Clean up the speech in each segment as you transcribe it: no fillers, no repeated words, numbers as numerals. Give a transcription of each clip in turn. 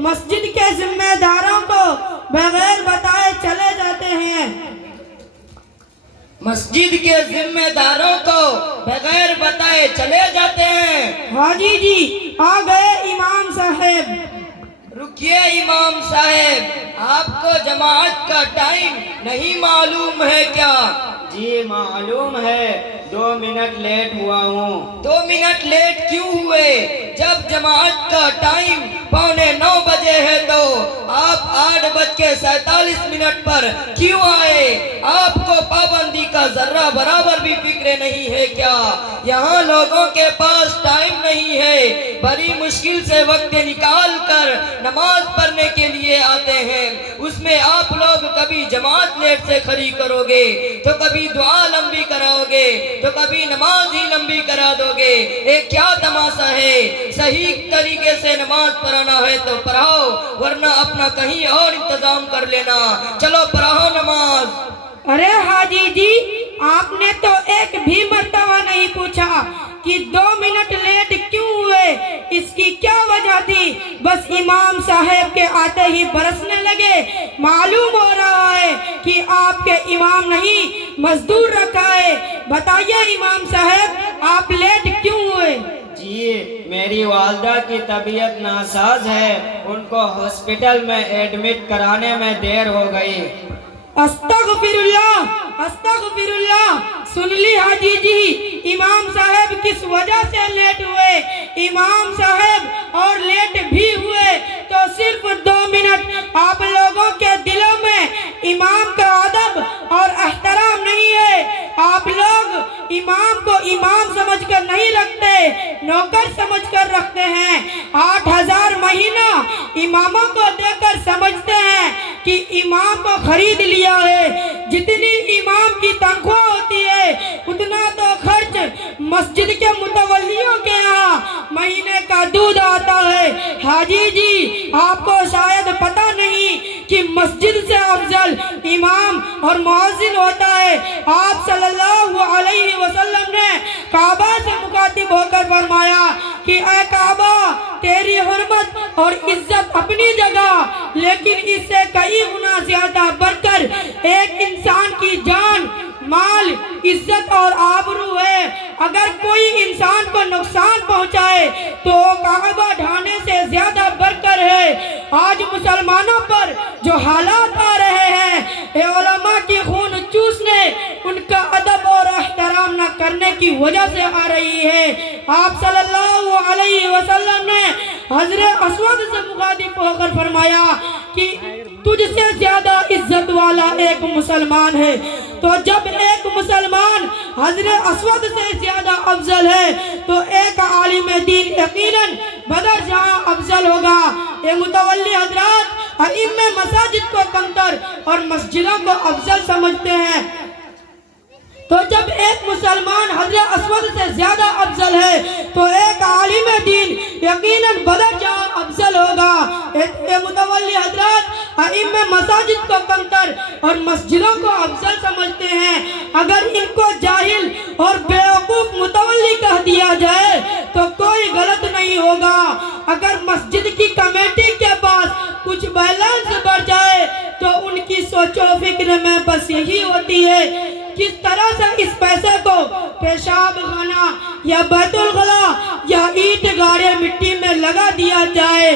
مسجد کے ذمہ داروں کو بغیر بتائے چلے جاتے ہیں۔ مسجد کے ذمہ داروں کو بغیر بتائے چلے جاتے ہیں۔ حاجی جی آ گئے امام صاحب۔ رکیے امام صاحب، آپ کو جماعت کا ٹائم نہیں معلوم ہے کیا؟ جی معلوم ہے، 2 منٹ لیٹ ہوا ہوں۔ 2 منٹ لیٹ کیوں ہوئے؟ جب جماعت کا ٹائم 8:45 بجے ہے تو آپ 8:47 پر کیوں آئے؟ آپ کو پابندی کا ذرہ برابر بھی فکر نہیں ہے کیا؟ یہاں لوگوں کے پاس ٹائم نہیں ہے، بڑی مشکل سے وقت نکال کر نماز پڑھنے کے لیے آتے ہیں، اس میں آپ لوگ کبھی جماعت لیٹ سے کھڑی کرو گے تو کبھی دعا لمبی کراؤ گے تو کبھی نماز ہی لمبی کرا دو گے۔ ایک کیا تماشا ہے؟ صحیح طریقے سے نماز پڑھانا ہے تو پڑھاؤ، ورنہ اپنا کہیں اور انتظام کر لینا۔ چلو پڑھاؤ نماز۔ ارے حاجی جی آپ نے تو ایک بھی مرتبہ نہیں پوچھا کہ 2 منٹ لیٹ کیوں ہوئے، اس کی کیا وجہ تھی؟ بس امام صاحب کے آتے ہی برسنے لگے۔ معلوم ہو رہا ہے کہ آپ کے امام نہیں مزدور رکھا ہے۔ بتائیے امام صاحب آپ لیٹ کیوں ہوئے؟ جی میری والدہ کی طبیعت ناساز ہے، ان کو ہاسپٹل میں ایڈمٹ کرانے میں دیر ہو گئی۔ استغفر اللہ استغفر اللہ۔ سن لی حاجی جی امام صاحب کس وجہ سے لیٹ ہوئے؟ امام صاحب اور لیٹ بھی ہوئے تو صرف 2 منٹ آپ لوگوں کے دلوں میں امام کا ادب اور احترام نہیں ہے۔ آپ لوگ امام کو امام سمجھ کر نہیں رکھتے، نوکر سمجھ کر رکھتے ہیں۔ 8,000 مہینہ اماموں کو دے کر سمجھتے ہیں کہ امام کو خرید لیا ہے۔ جتنی امام کی تنخواہ ہوتی ہے اتنا تو خرچ مسجد کے متولیوں کے یہاں مہینے کا دودھ آتا ہے۔ حاجی جی آپ کو شاید پتہ نہیں کہ مسجد سے افضل امام اور مؤذن ہوتا ہے۔ آپ صلی اللہ علیہ وسلم نے کعبہ سے مخاطب ہو کر فرمایا کہ اے کعبہ تیری حرمت اور عزت اپنی جگہ، لیکن اس سے کئی گنا زیادہ بڑھ کر ایک انسان کی جان، مال، عزت اور آبرو ہے۔ اگر کوئی انسان کو نقصان پہنچائے تو کعبہ ڈھانے سے زیادہ بڑھ کر ہے۔ آج مسلمانوں پر جو حالات آ رہے ہیں یہ علماء کی خون چوسنے، ان کا ادب اور احترام نہ کرنے کی وجہ سے آ رہی ہے۔ آپ صلی اللہ علیہ وسلم نے حضرت اسود سے مخاطب ہو کر فرمایا کہ تجھ سے زیادہ عزت والا ایک مسلمان ہے۔ تو جب ایک مسلمان حضرت اسود سے زیادہ افضل ہے تو ایک عالم دین یقیناً بدر جہاں افضل ہوگا۔ یہ متولی حضرات ائمہ مساجد کو کمتر اور مسجدوں کو افضل سمجھتے ہیں۔ تو جب ایک مسلمان حضرت اسود سے زیادہ افضل ہے تو ایک عالم دین یقیناً بدر جہاں افضل ہوگا۔ یہ متولی حضرات ائمہ مساجد کو کمتر اور مسجدوں کو افضل سمجھتے ہیں۔ اگر ان کو جاہل اور بیوقوف متولی کہہ دیا جائے تو کوئی غلط نہیں ہوگا۔ اگر مسجد کی کمیٹی کے پاس کچھ بیلنس بڑھ جائے تو ان کی سوچ و فکر میں بس یہی ہوتی ہے کس طرح سے اس پیسے کو پیشاب خانہ یا بیت الخلا یا اینٹ گاڑے مٹی میں لگا دیا جائے،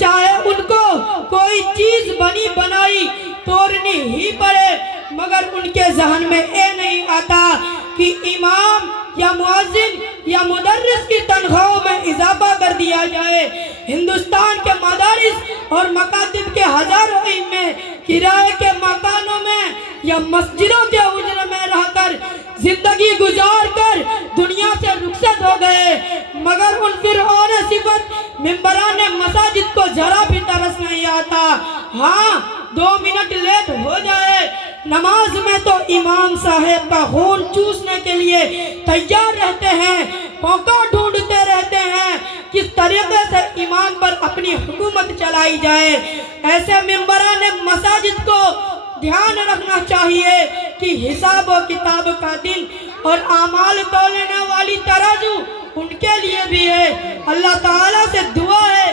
چاہے ان کو کوئی چیز بنی بنائی توڑنی ہی پڑے، مگر ان کے ذہن میں یہ نہیں آتا کہ امام یا مؤذن یا مدرس کی تنخواہوں میں اضافہ کر دیا جائے۔ ہندوستان کے مدارس اور مکاتب کے ہزاروں ائمہ کرائے کے مکانوں میں یا مسجدوں کے حجرے میں رہ کر زندگی گزار کر دنیا سے رخصت ہو گئے، مگر ان فرعون صفت ممبران مساجد کو ذرا بھی ترس نہیں آتا۔ ہاں 2 منٹ لیٹ ہو جائے نماز میں تو امام صاحب کا خون چوسنے کے لیے تیار رہتے ہیں، موقع ڈھونڈتے رہتے ہیں کس طریقے سے امام پر اپنی حکومت چلائی جائے۔ ایسے ممبران مساجد کو دھیان رکھنا چاہیے کہ حساب و کتاب کا دن اور اعمال تولنے والی ترازو ان کے لیے بھی ہے۔ اللہ تعالیٰ سے دعا ہے